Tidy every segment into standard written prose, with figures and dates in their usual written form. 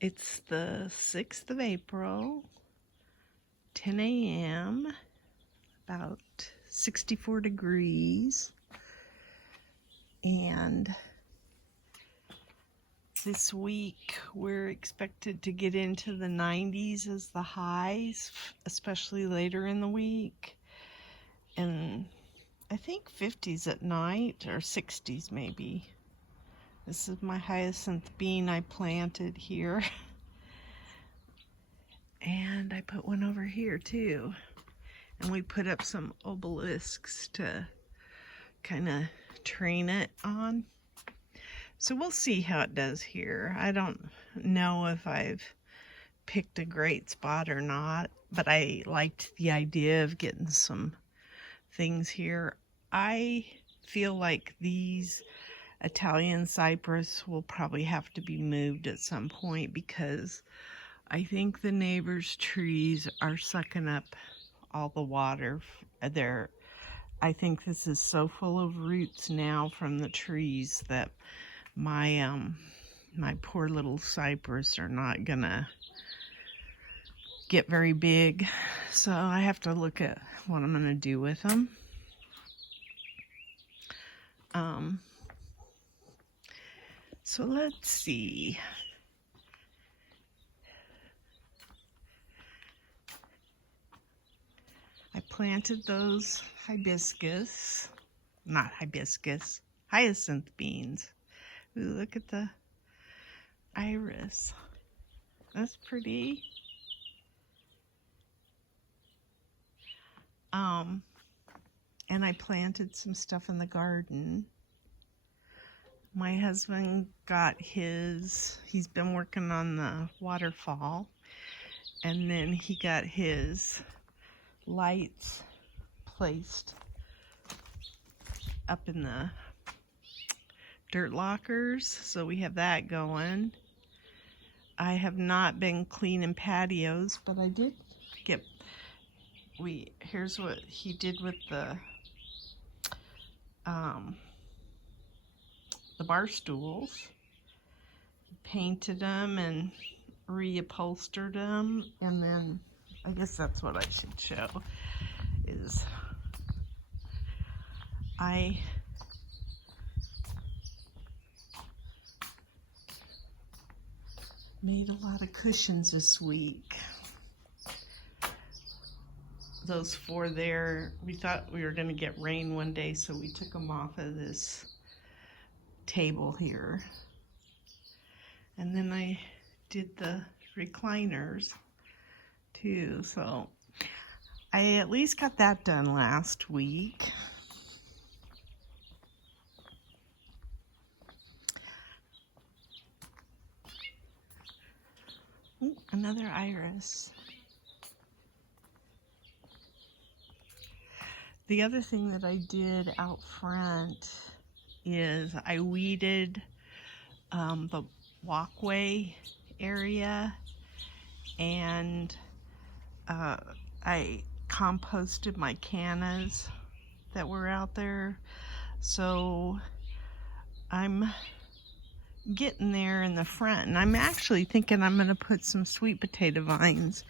It's the 6th of April, 10 a.m., about 64 degrees, and this week we're expected to get into the 90s as the highs, especially later in the week, and I think 50s at night, or 60s maybe. This is my hyacinth bean I planted here. And I put one over here too. And we put up some obelisks to kind of train it on. So we'll see how it does here. I don't know if I've picked a great spot or not, but I liked the idea of getting some things here. I feel like these Italian cypress will probably have to be moved at some point because I think the neighbors' trees are sucking up all the water there. I think this is so full of roots now from the trees that my my poor little cypress are not gonna get very big. So I have to look at what I'm gonna do with them. So let's see. I planted those hyacinth beans. Ooh, look at the iris. That's pretty. And I planted some stuff in the garden. My husband got he's been working on the waterfall, and then he got his lights placed up in the dirt lockers, so we have that going. I have not been cleaning patios, but I did get, here's what he did with the bar stools. He painted them and reupholstered them, and then I guess that's what I should show is I made a lot of cushions this week. Those 4 there, we thought we were going to get rain one day, so we took them off of this table here. And then I did the recliners too, so I at least got that done last week. Ooh, another iris. The other thing that I did out front is I weeded the walkway area, and I composted my cannas that were out there. So I'm getting there in the front, and I'm actually thinking I'm going to put some sweet potato vines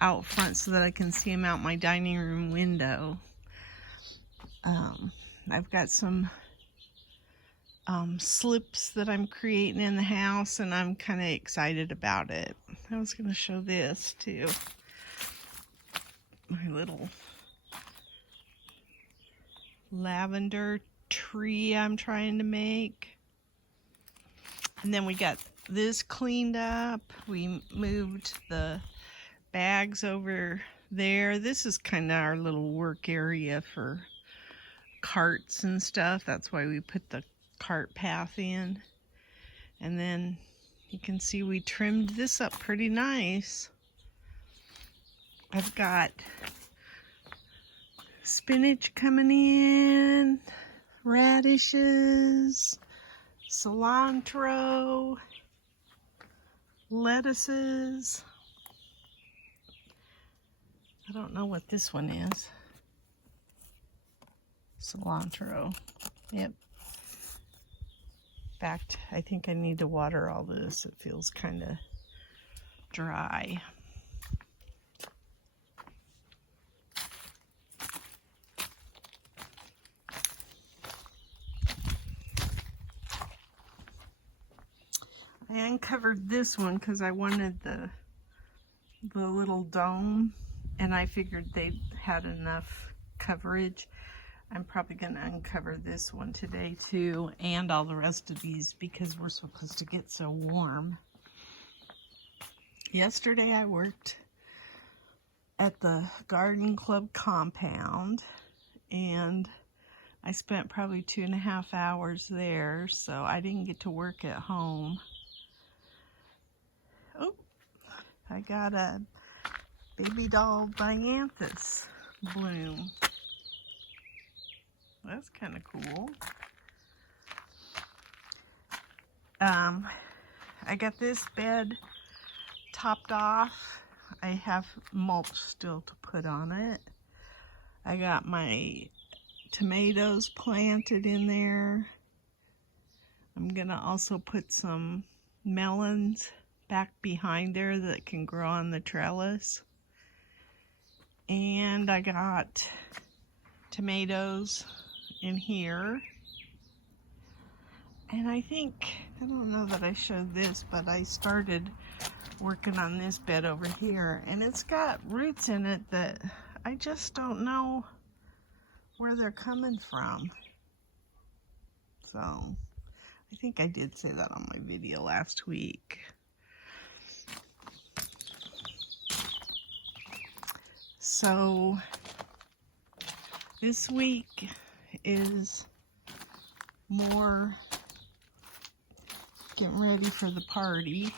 out front so that I can see them out my dining room window. I've got some slips that I'm creating in the house, and I'm kind of excited about it. I was going to show this too. My little lavender tree I'm trying to make. And then we got this cleaned up. We moved the bags over there. This is kind of our little work area for carts and stuff. That's why we put the cart path in. And then you can see we trimmed this up pretty nice. I've got spinach coming in, radishes, cilantro, lettuces. I don't know what this one is. Cilantro. Yep. In fact, I think I need to water all this. It feels kind of dry. I uncovered this one because I wanted the little dome, and I figured they had enough coverage. I'm probably going to uncover this one today too, and all the rest of these, because we're supposed to get so warm. Yesterday I worked at the garden club compound, and I spent probably 2.5 hours there, so I didn't get to work at home. Oh, I got a baby doll dianthus bloom. That's kind of cool. I got this bed topped off. I have mulch still to put on it. I got my tomatoes planted in there. I'm gonna also put some melons back behind there that can grow on the trellis. And I got tomatoes in here. And I don't know that I showed this, but I started working on this bed over here, and it's got roots in it that I just don't know where they're coming from. So I think I did say that on my video last week. So this week is more getting ready for the party.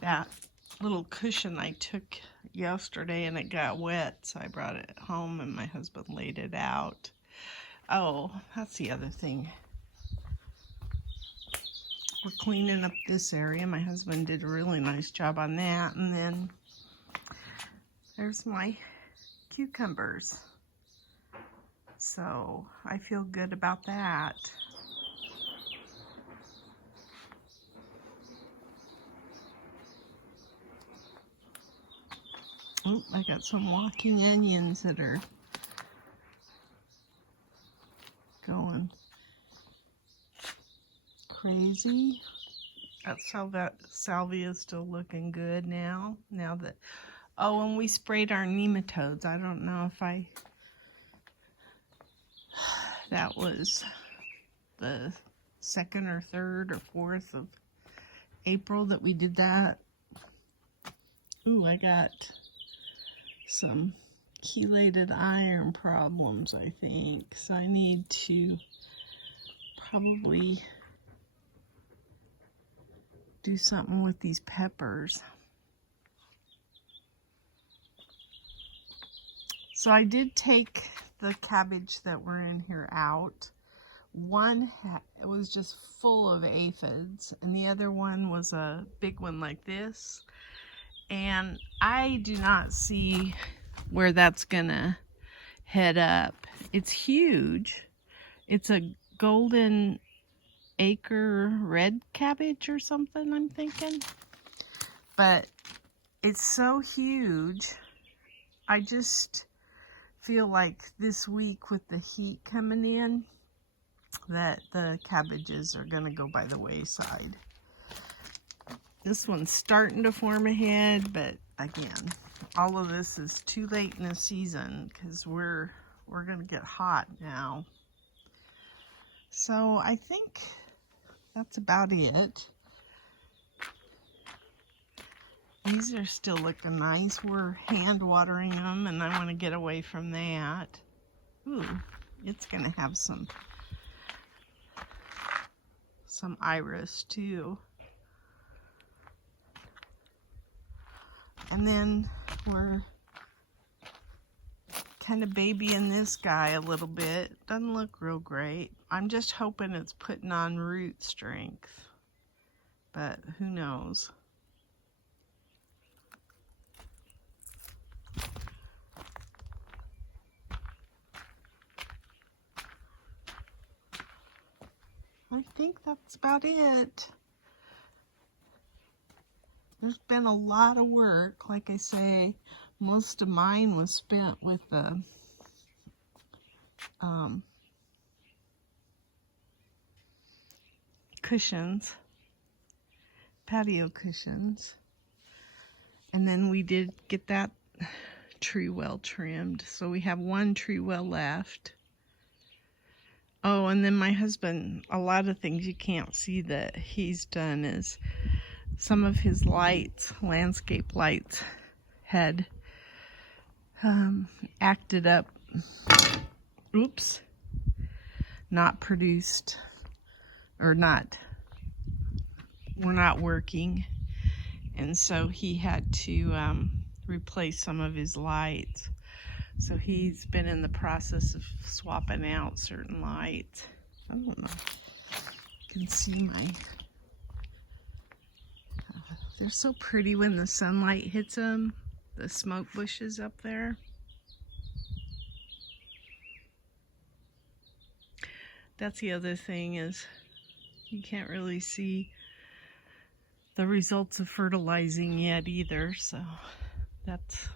That little cushion I took yesterday and it got wet, so I brought it home and my husband laid it out. Oh, that's the other thing. We're cleaning up this area. My husband did a really nice job on that. And then there's my cucumbers. So I feel good about that. Oh, I got some walking onions that are going crazy. That salvia is still looking good now. Oh, and we sprayed our nematodes. I don't know if that was the 2nd or 3rd or 4th of April that we did that. Ooh, I got some chelated iron problems, I think. So I need to probably do something with these peppers. So I did take the cabbage that were in here out. One was just full of aphids, and the other one was a big one like this. And I do not see where that's gonna head up. It's huge. It's a golden acre red cabbage or something, I'm thinking. But it's so huge. I just feel like this week with the heat coming in that the cabbages are gonna go by the wayside. This one's starting to form a head, but again, all of this is too late in the season because we're gonna get hot now. So I think that's about it. These are still looking nice. We're hand watering them, and I want to get away from that. Ooh, it's gonna have some iris too. And then we're kind of babying this guy a little bit. Doesn't look real great. I'm just hoping it's putting on root strength, but who knows. I think that's about it. There's been a lot of work. Like I say, most of mine was spent with the cushions, patio cushions. And then we did get that tree well trimmed. So we have one tree well left. Oh, and then my husband, a lot of things you can't see that he's done is some of his lights, landscape lights, had acted up. Oops. Not produced, or not, were not working. And so he had to replace some of his lights. So he's been in the process of swapping out certain lights. I don't know. You can see my... they're so pretty when the sunlight hits them. The smoke bushes up there. That's the other thing, is you can't really see the results of fertilizing yet either. So that's...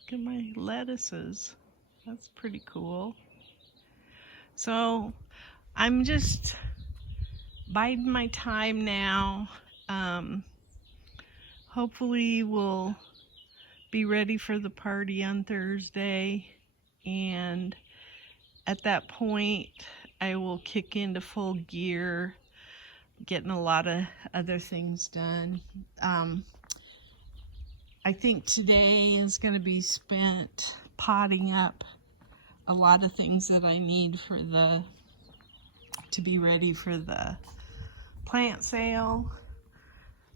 look at my lettuces. That's pretty cool. So I'm just biding my time now. Hopefully we'll be ready for the party on Thursday, and at that point I will kick into full gear, getting a lot of other things done. I think today is going to be spent potting up a lot of things that I need for to be ready for the plant sale.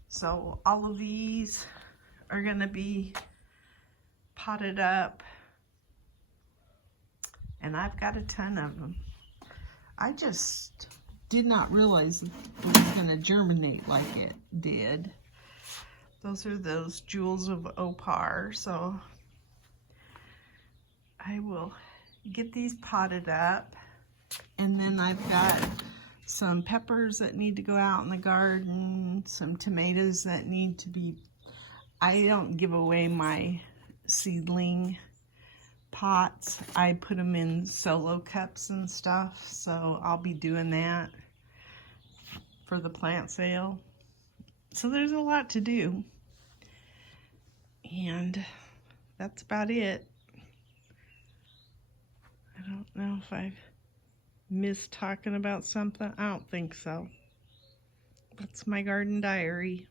So all of these are going to be potted up, and I've got a ton of them. I just did not realize it was going to germinate like it did. Those are those jewels of opar. So I will get these potted up, and then I've got some peppers that need to go out in the garden, some tomatoes that need to be... I don't give away my seedling pots. I put them in solo cups and stuff, so I'll be doing that for the plant sale. So there's a lot to do, and that's about it. I don't know if I've missed talking about something. I don't think so. That's my garden diary.